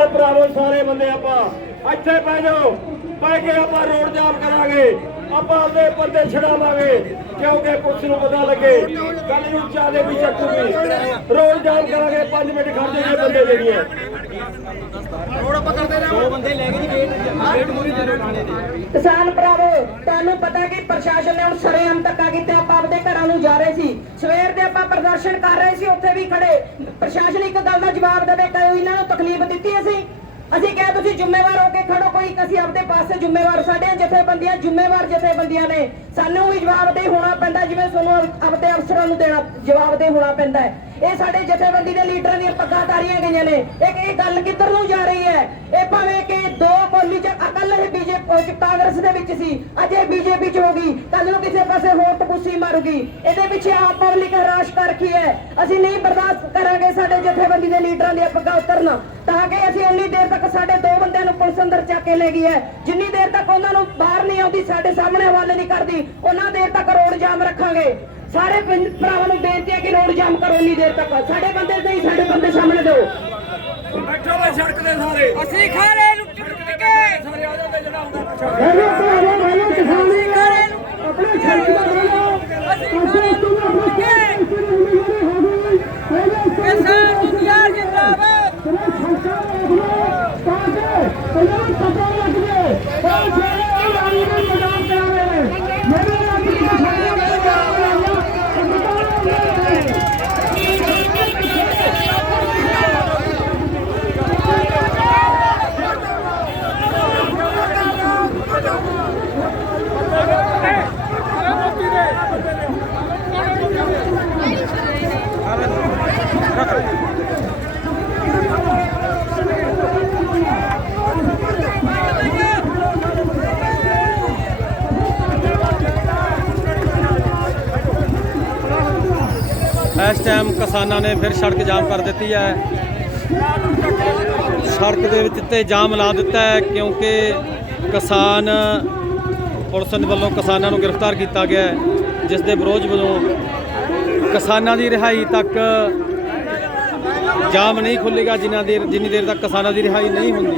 ਨਾਲ ਭਰਾਵੋ ਸਾਰੇ ਬੰਦੇ ਆਪਾਂ ਇੱਥੇ ਬਹਿ ਜਾਓ ਬਹਿ ਕੇ ਆਪਾਂ ਰੋਡ ਜਾਮ ਕਰਾਂਗੇ ਆਪਾਂ ਆਪਦੇ ਬੰਦੇ ਛਡਾਵਾਂਗੇ ਕਿਉਂਕਿ ਪੁਲਿਸ ਨੂੰ ਪਤਾ ਲੱਗੇ ਕੱਲ ਨੂੰ ਚਾਲੇ ਵੀ ਚੱਕੂਗੀ। ਰੋਡ ਜਾਮ ਕਰਾਂਗੇ 5 ਮਿੰਟ ਖੜ ਜਾਈਏ ਬੰਦੇ ਜਿਹੜੀਆਂ। ਕਿਸਾਨ ਭਰਾਵੋ, ਤੁਹਾਨੂੰ ਪਤਾ ਕਿ ਪ੍ਰਸ਼ਾਸਨ ਨੇ ਹੁਣ ਸਰੇਆਮ ਧੱਕਾ ਕੀਤਾ ਆਪਾਂ ਆਪਦੇ ਘਰਾਂ ਨੂੰ ਜਾ ਰਹੇ ਸੀ। ਸਵੇਰ ਦੇ ਆਪਾਂ ਪ੍ਰਦਰਸ਼ਨ ਕਰ ਰਹੇ ਸੀ, ਉੱਥੇ ਵੀ ਖੜੇ। ਪ੍ਰਸ਼ਾਸਨ ਇੱਕ ਗੱਲ ਦਾ ਜਵਾਬ ਦੇਵੇ ਕਿ ਇਹਨਾਂ ਨੂੰ ਤਕਲੀਫ ਦਿੱਤੀ ਅਸੀਂ। ਅਸੀਂ ਕਿਹਾ, ਤੁਸੀਂ ਜ਼ਿੰਮੇਵਾਰ ਹੋ ਕੇ ਖੜੋ, ਕੋਈ ਅਸੀਂ ਆਪਦੇ ਪਾਸੇ ਜ਼ਿੰਮੇਵਾਰ ਸਾਡੇ ਜਥੇਬੰਦੀਆਂ, ਜ਼ਿੰਮੇਵਾਰ ਜਥੇਬੰਦੀਆਂ ਨੇ। ਸਾਨੂੰ ਵੀ ਜਵਾਬਦੇਹ ਹੋਣਾ ਪੈਂਦਾ, ਜਿਵੇਂ ਤੁਹਾਨੂੰ ਆਪਦੇ ਅਫਸਰਾਂ ਨੂੰ ਦੇਣਾ ਜਵਾਬਦੇਹ ਹੋਣਾ ਪੈਂਦਾ ਹੈ। ਇਹ ਸਾਡੇ ਜਥੇਬੰਦੀ ਦੇ ਲੀਡਰਾਂ ਦੀਆਂ ਪੱਗਾਂ ਤਾਰੀਆਂ ਗਈਆਂ ਨੇ। ਇਹ ਇਹ ਗੱਲ ਕਿੱਧਰ ਨੂੰ ਜਾ ਰਹੀ ਹੈ? ਇਹ ਭਾਵੇਂ ਕਿ ਦੋ ਕੋਲੀ ਚ ਅਕਲ ਇਹ ਬੀਜੇਪੀ ਕਾਂਗਰਸ ਦੇ ਵਿੱਚ ਸੀ, ਅੱਜ ਬੀਜੇਪੀ ਚ ਹੋ ਗਈ। ਕੱਲ ਨੂੰ ਕਿਸੇ ਪਾਸੇ ਹੋਰ ਟਪੂਸੀ ਮਾਰੂਗੀ। ਇਹਦੇ ਪਿੱਛੇ ਆਪ ਪਬਲਿਕ ਹਰਾਸ਼ ਕਰ ਰੱਖੀ ਹੈ? ਅਸੀਂ ਨਹੀਂ ਬਰਦਾਸ਼ਤ ਕਰਾਂਗੇ ਸਾਡੇ ਜਥੇਬੰਦੀ ਦੇ ਲੀਡਰਾਂ ਦੀਆਂ ਪੱਗਾਂ ਉਤਰਨਾ, ਤਾਂ ਕਿ ਅਸੀਂ ਇੰਨੀ ਦੇਰ ਤੱਕ ਸਾਡੇ ਦੋ ਬੰਦਿਆਂ ਨੂੰ ਪੁਲਿਸ ਅੰਦਰ ਚੱਕ ਕੇ ਲੈ ਗਈ ਹੈ। ਜਿੰਨੀ ਦੇਰ ਤੱਕ ਉਹਨਾਂ ਨੂੰ ਬਾਹਰ ਨਹੀਂ ਆਉਂਦੀ, ਸਾਡੇ ਸਾਹਮਣੇ ਹਵਾਲੇ ਨਹੀਂ ਕਰਦੀ, ਉਹਨਾਂ ਦੇਰ ਤੱਕ ਰੋਡ ਜਾਮ ਰੱਖਾਂਗੇ। ਸਾਰੇ ਪਿੰਡ ਭਰਾਵਾਂ ਨੂੰ ਬੇਨਤੀ ਹੈ ਕਿ ਰੋਡ ਜਾਮ ਕਰੋ ਉਨੀ ਦੇਰ ਤੱਕ। ਸਾਡੇ ਬੰਦੇ ਨਹੀਂ ਸਾਡੇ ਬੰਦੇ ਸਾਹਮਣੇ ਦਿਓ। ਬੈਠੋ ਵੇ ਸੜਕ ਦੇ ਸਾਰੇ। ਅਸੀਂ ਖਾਲੇ ਲੁੱਟ ਲੁੱਟ ਕੇ ਸਾਰੇ ਆ ਜਾਂਦੇ ਜਿਹੜਾ ਹੁੰਦਾ ਪ੍ਰਸ਼ਾਸਨ ਅਸੀਂ ਖਾਲੇ ਲੁੱਟ ਲੁੱਟ ਕੇ ਕਿਸਾਨ ਦੁਨੀਆ ਜਿੰਦਾਬਾਦ ਇਸ ਟਾਈਮ ਕਿਸਾਨਾਂ ਨੇ ਫਿਰ ਸੜਕ ਜਾਮ ਕਰ ਦਿੱਤੀ ਹੈ। ਸੜਕ ਦੇ ਵਿੱਚ ਤੇ ਜਾਮ ਲਾ ਦਿੱਤਾ ਹੈ ਕਿਉਂਕਿ ਕਿਸਾਨ ਪੁਲਿਸ ਵੱਲੋਂ ਕਿਸਾਨਾਂ ਨੂੰ ਗ੍ਰਿਫਤਾਰ ਕੀਤਾ ਗਿਆ ਹੈ, ਜਿਸ ਦੇ ਵਿਰੋਧ ਵਜੋਂ ਕਿਸਾਨਾਂ ਦੀ ਰਿਹਾਈ ਤੱਕ ਜਾਮ ਨਹੀਂ ਖੁੱਲੇਗਾ ਜਿੰਨਾ ਦੇਰ ਜਿੰਨੀ ਦੇਰ ਤੱਕ ਕਿਸਾਨਾਂ ਦੀ ਰਿਹਾਈ ਨਹੀਂ ਹੁੰਦੀ।